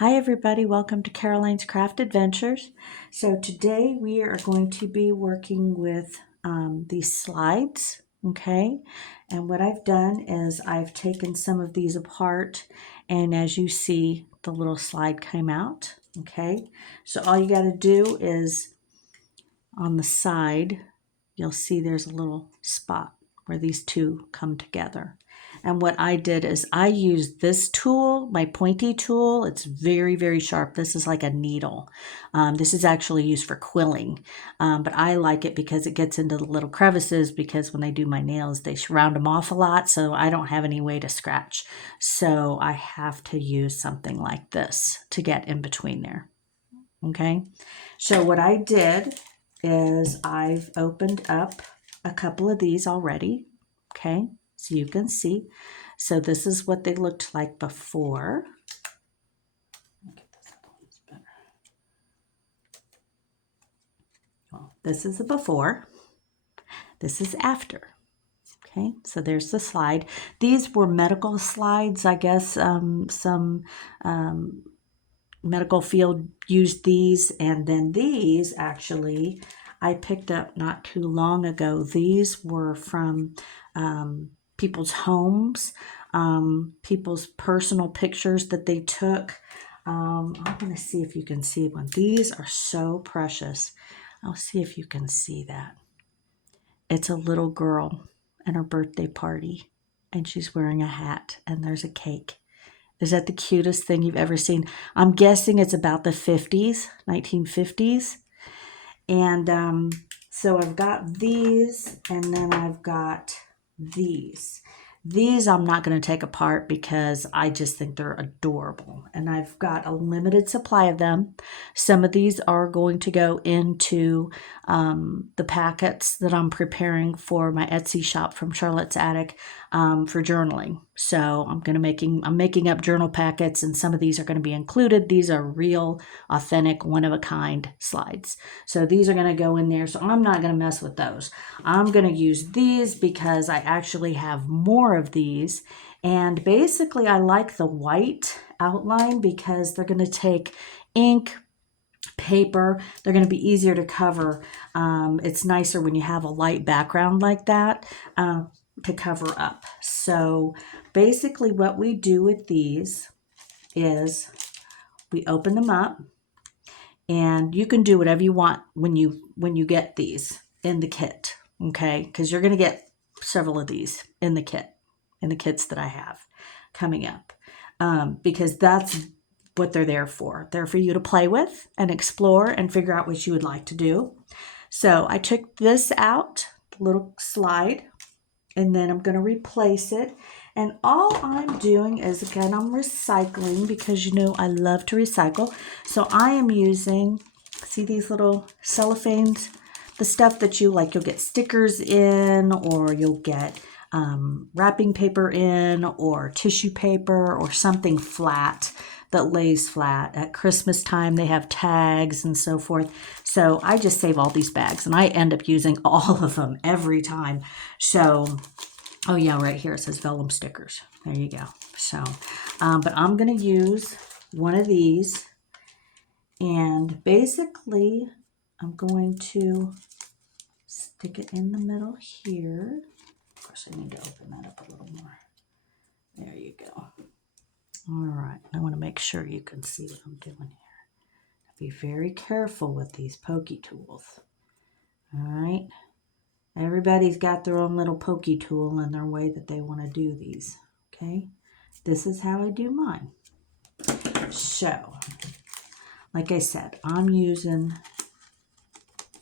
Hi everybody, welcome to Caroline's Craft Adventures. So today we are going to be working with these slides, okay? And what I've done is I've taken some of these apart, and as you see, the little slide came out, okay? So all you got to do is on the side, you'll see there's a little spot where these two come together. And what I did is I used this tool, my pointy tool. It's very, very sharp. This is like a needle. This is actually used for quilling, but I like it because it gets into the little crevices, because when they do my nails, they round them off a lot, so I don't have any way to scratch. So I have to use something like this to get in between there. Okay, so what I did is I've opened up a couple of these already, okay, so you can see. So this is what they looked like before. Well, this is the before, this is after. Okay, so there's the slide. These were medical slides, I guess. Some medical field used these, and then these actually I picked up not too long ago. These were from people's homes, people's personal pictures that they took. I'm going to see if you can see one. These are so precious. I'll see if you can see that. It's a little girl and her birthday party, and she's wearing a hat, and there's a cake. Is that the cutest thing you've ever seen? I'm guessing it's about the 50s, 1950s. And so I've got these, and then I've got these. These I'm not going to take apart because I just think they're adorable. And I've got a limited supply of them. Some of these are going to go into the packets that I'm preparing for my Etsy shop from Charlotte's Attic for journaling. So I'm making up journal packets, and some of these are going to be included. These are real, authentic, one-of-a-kind slides. So these are going to go in there. So I'm not going to mess with those. I'm going to use these because I actually have more of these. And basically, I like the white outline because they're going to take ink, paper. They're going to be easier to cover. It's nicer when you have a light background like that to cover up. So basically what we do with these is we open them up, and you can do whatever you want when you get these in the kit, okay? Because you're going to get several of these in the kits that I have coming up, because that's what they're there for. They're for you to play with and explore and figure out what you would like to do. So I took this out, the little slide, and then I'm going to replace it. And all I'm doing is, again, I'm recycling because you know I love to recycle. So I am using, see these little cellophanes, the stuff that you'll get stickers in, or you'll get wrapping paper in, or tissue paper, or something flat that lays flat. At Christmas time, they have tags and so forth. So I just save all these bags, and I end up using all of them every time. So, oh yeah, right here it says vellum stickers. There you go. So, but I'm going to use one of these, and basically I'm going to stick it in the middle here. Of course, I need to open that up a little more. There you go. All right, I want to make sure you can see what I'm doing here. Be very careful with these pokey tools. All right, everybody's got their own little pokey tool and their way that they want to do these. Okay, this is how I do mine. So, like I said, I'm using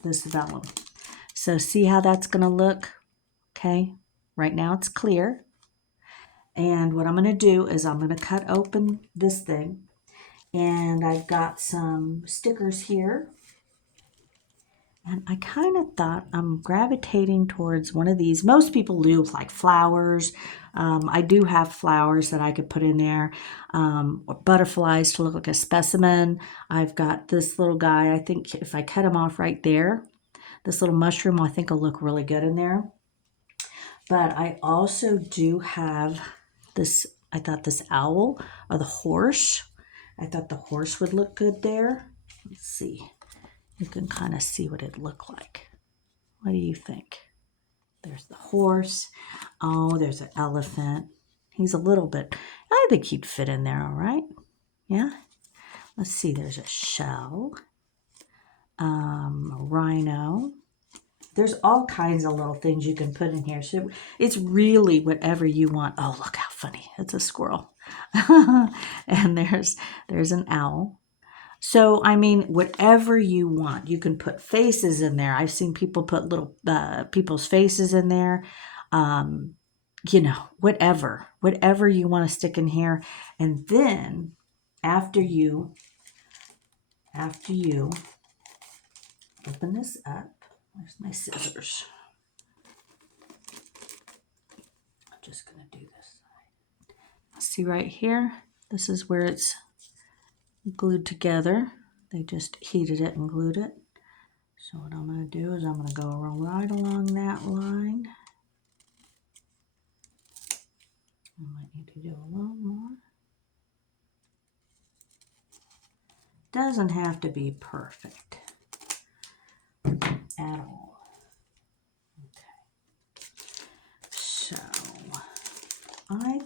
this vellum. So see how that's going to look? Okay, right now it's clear. And what I'm going to do is I'm going to cut open this thing, and I've got some stickers here. And I kind of thought I'm gravitating towards one of these. Most people do like flowers. I do have flowers that I could put in there, or butterflies to look like a specimen. I've got this little guy. I think if I cut him off right there, this little mushroom, I think will look really good in there. But I also do have this, I thought this owl or the horse. I thought the horse would look good there. Let's see. You can kind of see what it looked like. What do you think? There's the horse. Oh, there's an elephant. He's a little bit, I think he'd fit in there all right. Yeah. Let's see, there's a shell. A rhino. There's all kinds of little things you can put in here. So it's really whatever you want. Oh, look how funny. It's a squirrel. And there's an owl. So, I mean, whatever you want. You can put faces in there. I've seen people put little people's faces in there. You know, whatever you want to stick in here. And then after you open this up, where's my scissors? I'm just going to do this side. See right here? This is where it's glued together. They just heated it and glued it. So what I'm going to do is I'm going to go right along that line. I might need to do a little more. Doesn't have to be perfect at all. Okay. So I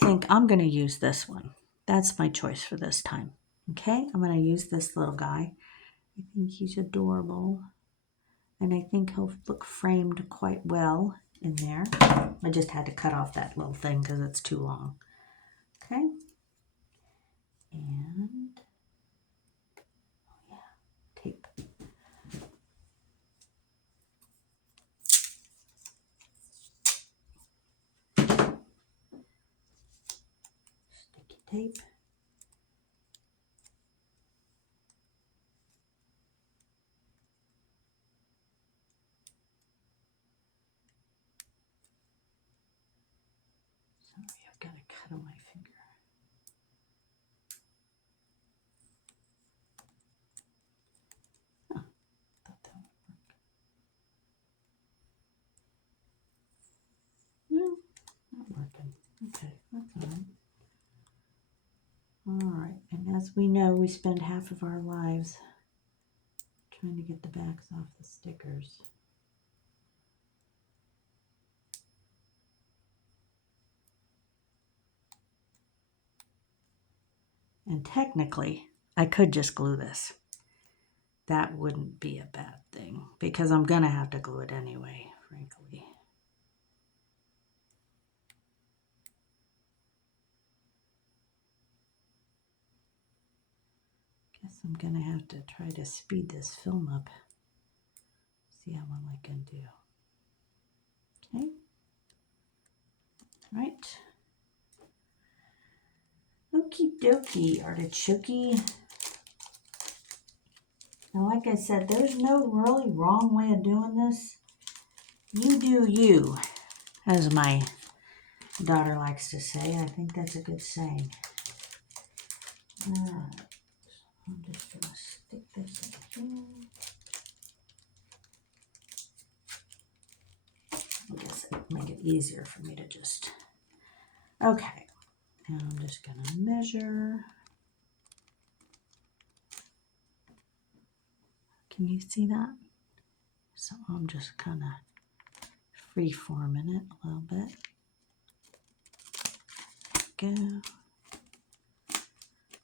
think I'm going to use this one. That's my choice for this time. Okay, I'm going to use this little guy. I think he's adorable. And I think he'll look framed quite well in there. I just had to cut off that little thing because it's too long. Okay. And, oh yeah, tape. Sticky tape. Sorry, I've got a cut on my finger. Huh, thought that would work. No, not working. Okay, that's all right. All right, and as we know, we spend half of our lives trying to get the backs off the stickers. And technically, I could just glue this. That wouldn't be a bad thing because I'm going to have to glue it anyway, frankly. Guess I'm going to have to try to speed this film up. See how well I can do. Okay. Right. Okie dokie, artichoke. Now, like I said, there's no really wrong way of doing this. You do you, as my daughter likes to say. I think that's a good saying. All right. I'm just going to stick this in here. I guess it'll make it easier for me to just... Okay. Now I'm just going to measure. Can you see that? So I'm just kind of free-forming it a little bit. Go.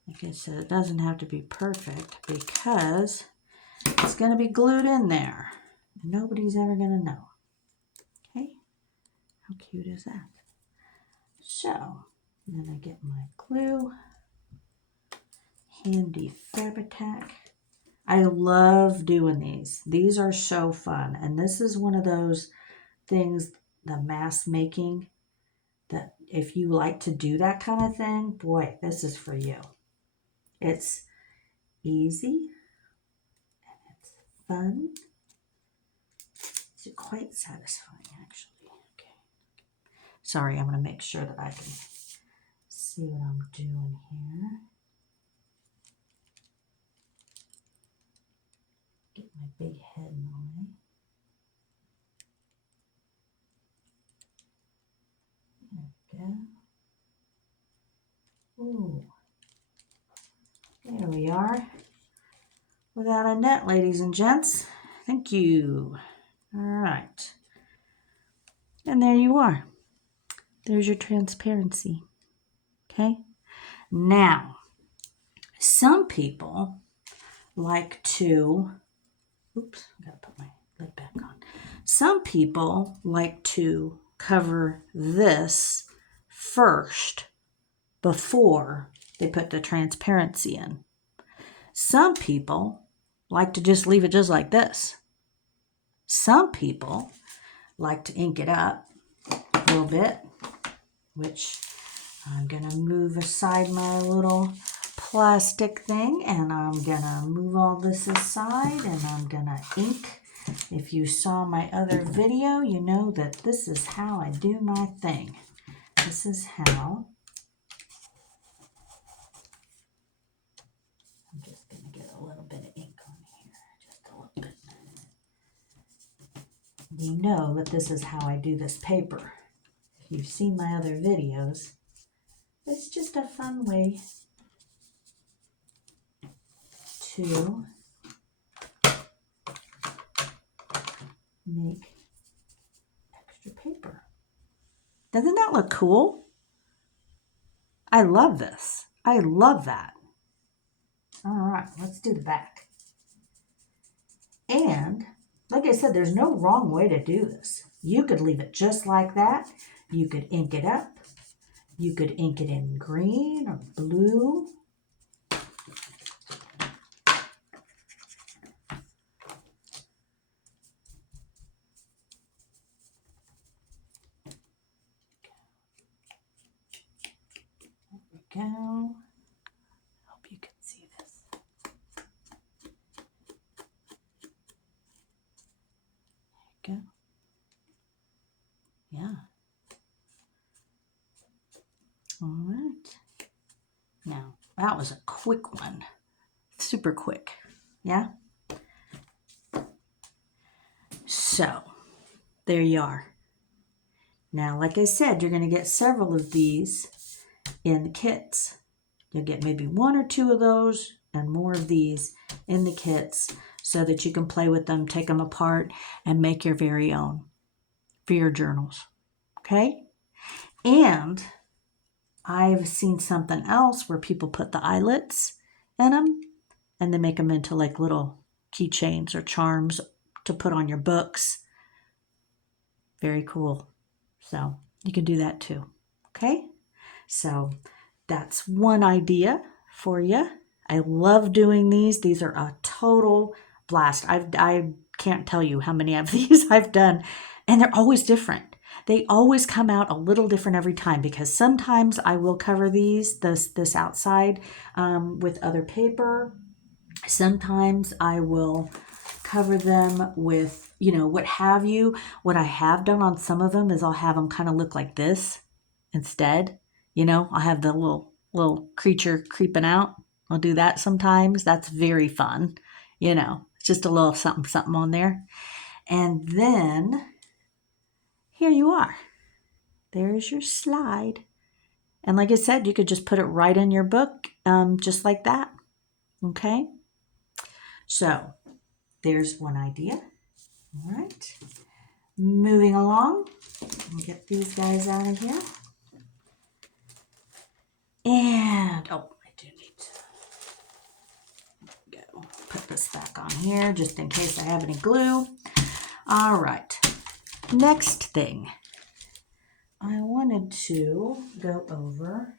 Like I said, it doesn't have to be perfect because it's going to be glued in there. Nobody's ever going to know. Okay? How cute is that? So, then I get my glue. Handy Fabri-Tac. I love doing these. These are so fun. And this is one of those things, the mask making, that if you like to do that kind of thing, boy, this is for you. It's easy and it's fun. It's quite satisfying, actually. Okay. Sorry, I'm going to make sure that I can see what I'm doing here. Get my big head in the way. There we go. Ooh, There we are. Without a net, ladies and gents. Thank you. All right. And there you are. There's your transparency. Okay. Now, some people like to, oops, I gotta put my lid back on. Some people like to cover this first before they put the transparency in. Some people like to just leave it just like this. Some people like to ink it up a little bit, which I'm gonna move aside my little plastic thing, and I'm gonna move all this aside, and I'm gonna ink. If you saw my other video, you know that this is how I do my thing. This is how. I'm just gonna get a little bit of ink on here, just a little bit. You know that this is how I do this paper. If you've seen my other videos, it's just a fun way to make extra paper. Doesn't that look cool? I love this. I love that. All right, let's do the back. And like I said, there's no wrong way to do this. You could leave it just like that. You could ink it up. You could ink it in green or blue. There we go. Hope you can see this. There you go. Yeah. All right. Now, that was a quick one. Super quick. Yeah? So, there you are. Now, like I said, you're going to get several of these in the kits. You'll get maybe one or two of those and more of these in the kits so that you can play with them, take them apart, and make your very own for your journals. Okay? And I've seen something else where people put the eyelets in them and they make them into like little keychains or charms to put on your books. Very cool. So you can do that too. Okay? So that's one idea for you. I love doing these. These are a total blast. I can't tell you how many of these I've done, and they're always different. They always come out a little different every time because sometimes I will cover this outside with other paper. Sometimes I will cover them with, what have you. What I have done on some of them is I'll have them kind of look like this instead. I'll have the little creature creeping out. I'll do that sometimes. That's very fun. It's just a little something, something on there. And then here you are. There's your slide. And like I said, you could just put it right in your book, just like that. Okay? So there's one idea. All right. Moving along. We'll get these guys out of here. And, I do need to go put this back on here just in case I have any glue. All right. Next thing. I wanted to go over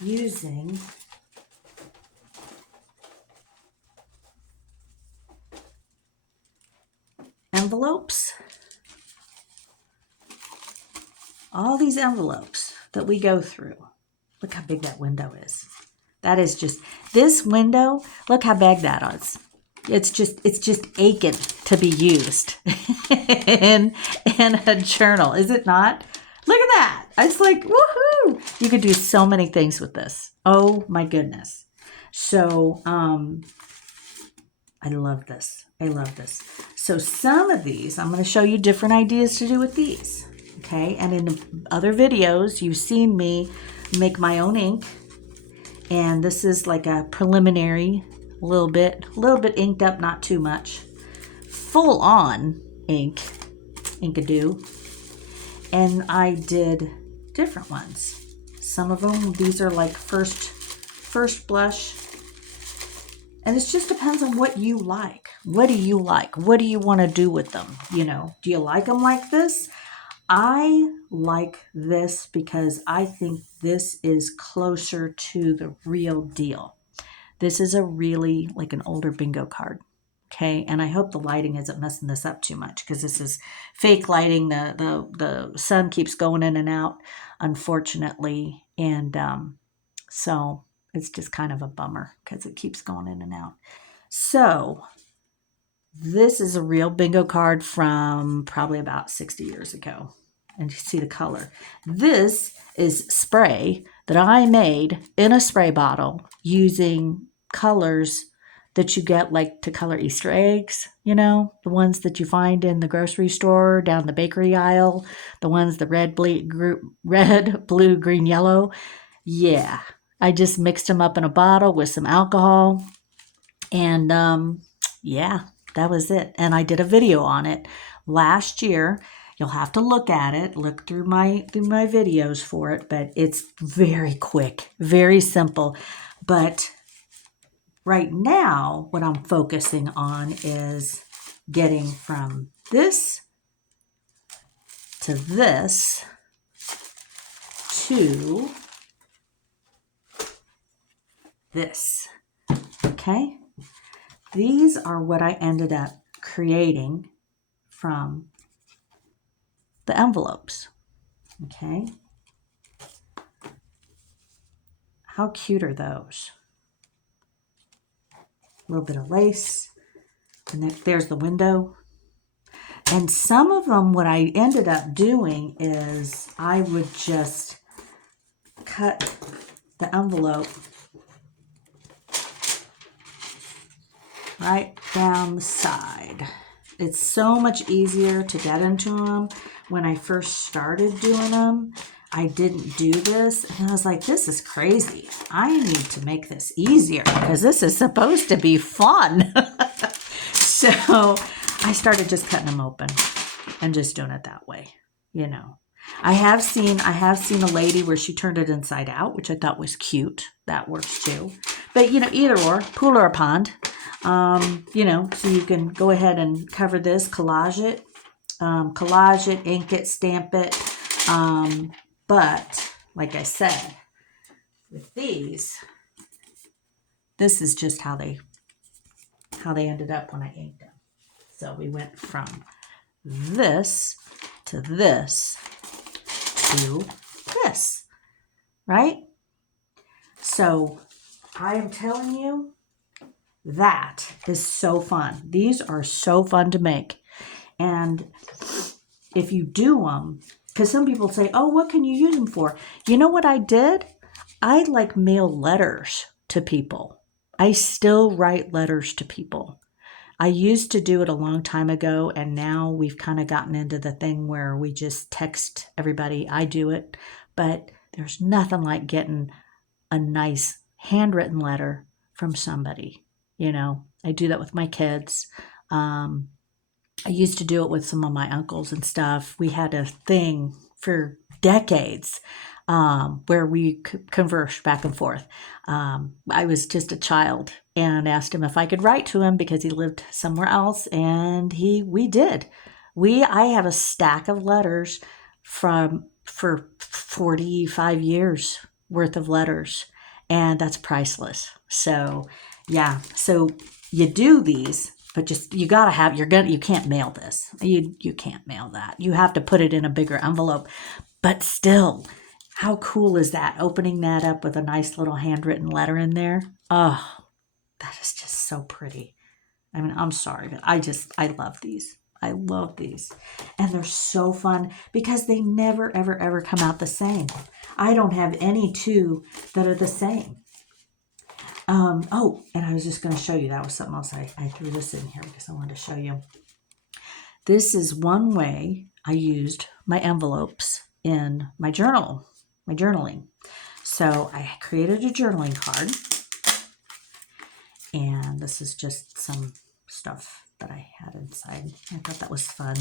using envelopes. All these envelopes that we go through. Look how big that window is. That is just, this window, look how big that is. It's just aching to be used in a journal, is it not? Look at that. It's like, woohoo! You could do so many things with this. Oh my goodness. So, I love this. I love this. So some of these, I'm going to show you different ideas to do with these. Okay, and in other videos, you've seen me make my own ink, and this is like a preliminary, a little bit inked up, not too much. Full on ink, Inkadoo, and I did different ones. Some of them, these are like first blush, and it just depends on what you like. What do you like? What do you want to do with them? You know, do you like them like this? I like this because I think this is closer to the real deal. This is a really like an older bingo card. Okay, and I hope the lighting isn't messing this up too much because this is fake lighting. The sun keeps going in and out, unfortunately, and so it's just kind of a bummer because it keeps going in and out. So this is a real bingo card from probably about 60 years ago. And you see the color. This is spray that I made in a spray bottle using colors that you get like to color Easter eggs, you know, the ones that you find in the grocery store, down the bakery aisle, the ones the red, blue, green, yellow. Yeah, I just mixed them up in a bottle with some alcohol, and yeah, that was it. And I did a video on it last year. You'll have to look at it, look through my videos for it, but it's very quick, very simple. But right now, what I'm focusing on is getting from this to this to this. Okay? These are what I ended up creating from the envelopes. Okay? How cute are those? A little bit of lace. And there's the window. And some of them, what I ended up doing is I would just cut the envelope right down the side. It's so much easier to get into them. When I first started doing them, I didn't do this, and I was like, this is crazy. I need to make this easier because this is supposed to be fun. So I started just cutting them open and just doing it that way, you know. I have seen a lady where she turned it inside out, which I thought was cute. That works too. But you know, either or, pool or a pond. You know, so you can go ahead and cover this, collage it, ink it, stamp it. But like I said, with these, this is just how they ended up when I inked them. So we went from this to this to this, right? So I am telling you, that is so fun. These are so fun to make. And if you do them, because some people say, oh, what can you use them for? You know what I did? I like mail letters to people. I still write letters to people. I used to do it a long time ago, and now we've kind of gotten into the thing where we just text everybody. I do it, but there's nothing like getting a nice handwritten letter from somebody. You know, I do that with my kids. I used to do it with some of my uncles and stuff. We had a thing for decades where we conversed back and forth. I was just a child and asked him if I could write to him because he lived somewhere else, and we did. I have a stack of letters for 45 years worth of letters, and that's priceless. So yeah, so you do these, but just you gotta have you can't mail this. You can't mail that. You have to put it in a bigger envelope. But still, how cool is that? Opening that up with a nice little handwritten letter in there. Oh, that is just so pretty. I mean, I'm sorry, but I love these. I love these. And they're so fun because they never, ever, ever come out the same. I don't have any two that are the same. Oh, and I was just going to show you. That was something else. I threw this in here because I wanted to show you. This is one way I used my envelopes in my journaling. So I created a journaling card, and this is just some stuff that I had inside. I thought that was fun,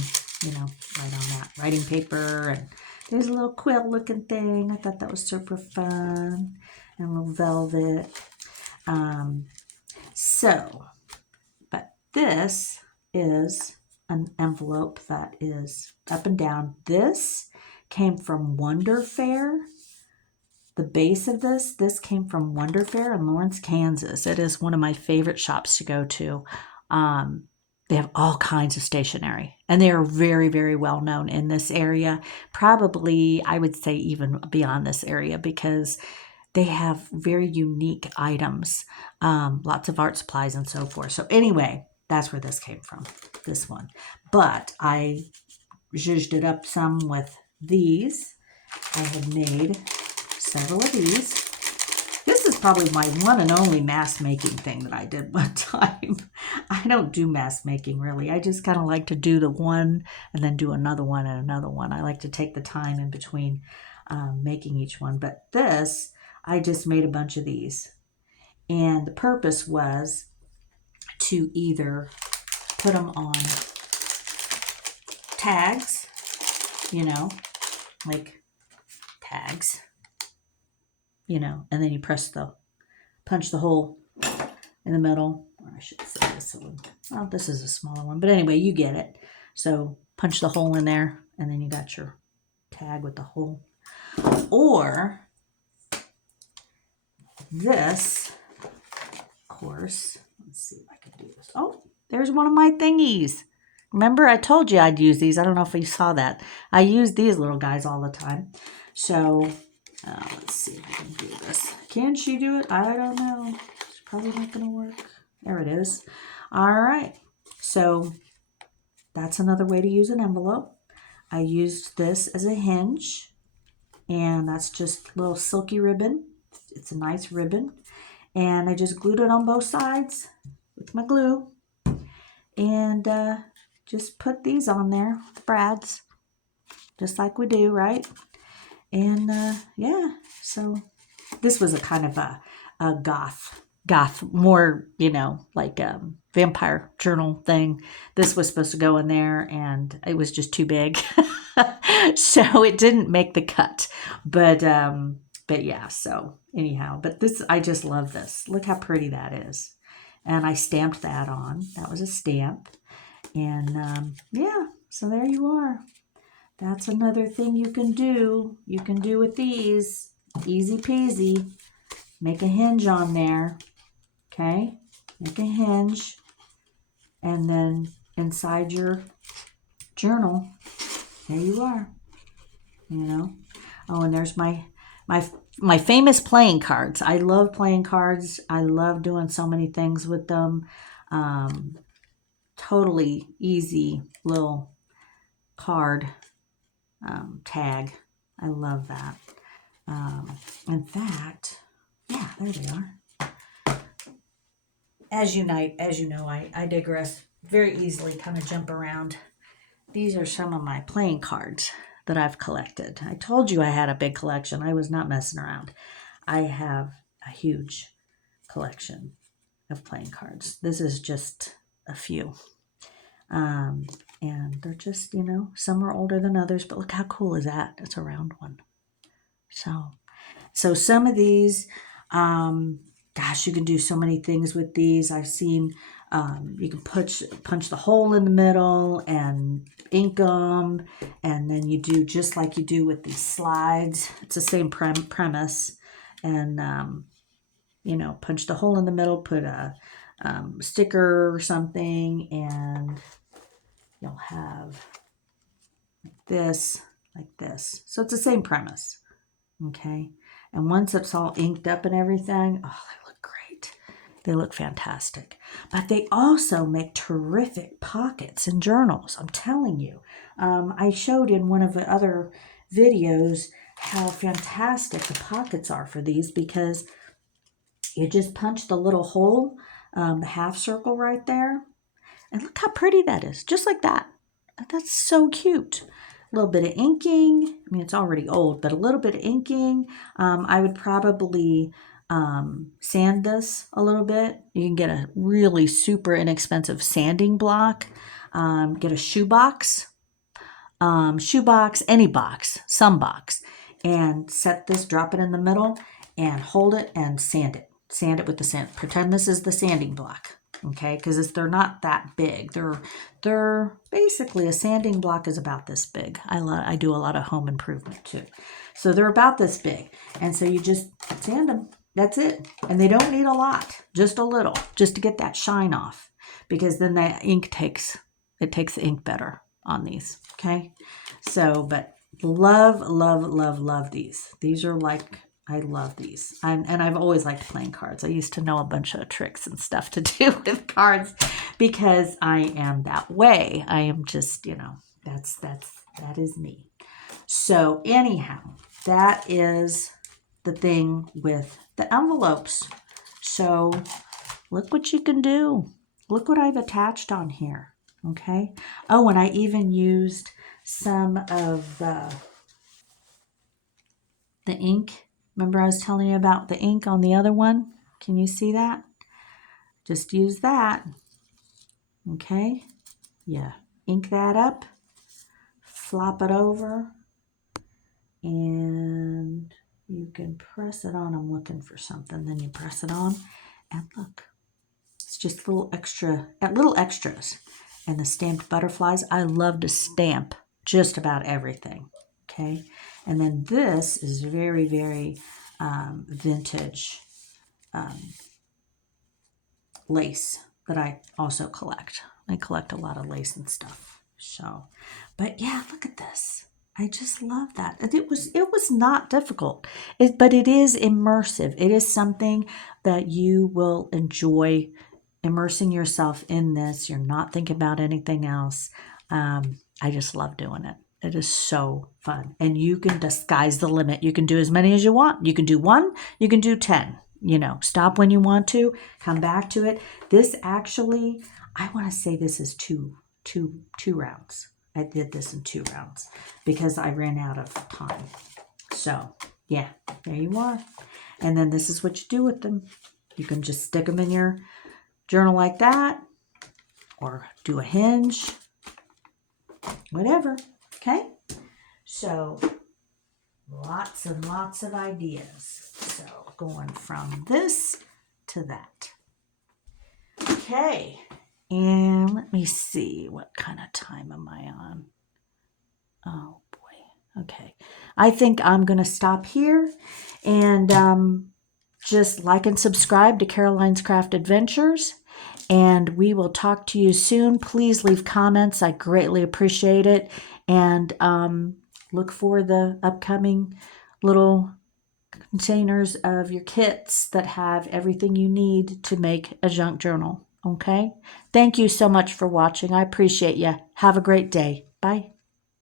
write on that writing paper, and there's a little quill looking thing. I thought that was super fun, and a little velvet. But this is an envelope that is up and down. This came from Wonder Fair. The base of this came from Wonder Fair in Lawrence, Kansas. It is one of my favorite shops to go to. They have all kinds of stationery, and they are very, very well known in this area. Probably, I would say, even beyond this area, because they have very unique items, lots of art supplies and so forth. So anyway, that's where this came from, this one. But I zhuzhed it up some with these. I had made several of these. This is probably my one and only mask making thing that I did one time. I don't do mask making really. I just kind of like to do the one and then do another one and another one. I like to take the time in between making each one. But this, I just made a bunch of these. And the purpose was to either put them on tags, like tags, and then you punch the hole in the middle. Or I should say this one. Well, this is a smaller one, but anyway, you get it. So punch the hole in there, and then you got your tag with the hole. Or this, of course, let's see if I can do this. Oh, there's one of my thingies. Remember, I told you I'd use these. I don't know if you saw that. I use these little guys all the time. So let's see if I can do this. Can she do it? I don't know. It's probably not going to work. There it is. All right. So that's another way to use an envelope. I used this as a hinge, and that's just a little silky ribbon. It's a nice ribbon. And I just glued it on both sides with my glue. And just put these on there, brads, just like we do, right? And yeah, so this was a kind of a goth, more, like vampire journal thing. This was supposed to go in there, and it was just too big. So it didn't make the cut. But yeah, so anyhow, but this, I just love this. Look how pretty that is. And I stamped that on. That was a stamp. And yeah, so there you are. That's another thing you can do. You can do with these. Easy peasy. Make a hinge on there. Okay? Make a hinge. And then inside your journal, there you are. Oh, and there's my famous playing cards. I love playing cards. I love doing so many things with them. Totally easy little card tag. I love that. In fact, yeah, there they are. As you know, I digress very easily, kind of jump around. These are some of my playing cards that I've collected. I told you I had a big collection. I was not messing around. I have a huge collection of playing cards. This is just a few. And they're just, some are older than others, but look how cool is that? It's a round one. So some of these, gosh, you can do so many things with these. I've seen you can punch the hole in the middle and ink them, and then you do just like you do with these slides. It's the same premise, and punch the hole in the middle, put a sticker or something, and you'll have like this. So it's the same premise, okay? And once it's all inked up and everything, oh, they look great. They look fantastic. But they also make terrific pockets and journals, I'm telling you. I showed in one of the other videos how fantastic the pockets are for these, because you just punch the little hole, the half circle right there. And look how pretty that is, just like that. That's so cute. little bit of inking. I mean, it's already old, but a little bit of inking. I would probably sand this a little bit. You can get a really super inexpensive sanding block. Get a shoebox, any box, some box, and set this, drop it in the middle, and hold it and sand it. Sand it with the sand. Pretend this is the sanding block, okay? Because they're not that big. They're basically, a sanding block is about this big. I do a lot of home improvement too, so they're about this big, and so you just sand them. That's it, and they don't need a lot, just a little, just to get that shine off, because then the ink takes the ink better on these, okay? So, but love, love, love, love these. These are like, I love these. And I've always liked playing cards. I used to know a bunch of tricks and stuff to do with cards because I am that way. I am just, that is me. So anyhow, that is the thing with the envelopes. So look what you can do. Look what I've attached on here. Okay. Oh, and I even used some of the ink. Remember I was telling you about the ink on the other one? Can you see that? Just use that. Okay. Yeah. Ink that up. Flop it over. And you can press it on. I'm looking for something. Then you press it on. And look. It's just little extras. And the stamped butterflies. I love to stamp just about everything. Okay. And then this is very, very vintage lace that I also collect. I collect a lot of lace and stuff. So, but yeah, look at this. I just love that. It was not difficult, but it is immersive. It is something that you will enjoy, immersing yourself in this. You're not thinking about anything else. I just love doing it. It is so fun. And you can, the sky's the limit. You can do as many as you want. You can do 1, you can do 10. Stop when you want to, come back to it. This actually, I want to say this is two rounds. I did this in 2 rounds because I ran out of time. So yeah, there you are. And then this is what you do with them. You can just stick them in your journal like that, or do a hinge, whatever. Okay. So lots and lots of ideas. So going from this to that. Okay. And let me see, what kind of time am I on? Oh boy. Okay. I think I'm going to stop here and just like and subscribe to Caroline's Craft Adventures. And we will talk to you soon. Please leave comments. I greatly appreciate it. And look for the upcoming little containers of your kits that have everything you need to make a junk journal. Okay? Thank you so much for watching. I appreciate you. Have a great day. Bye.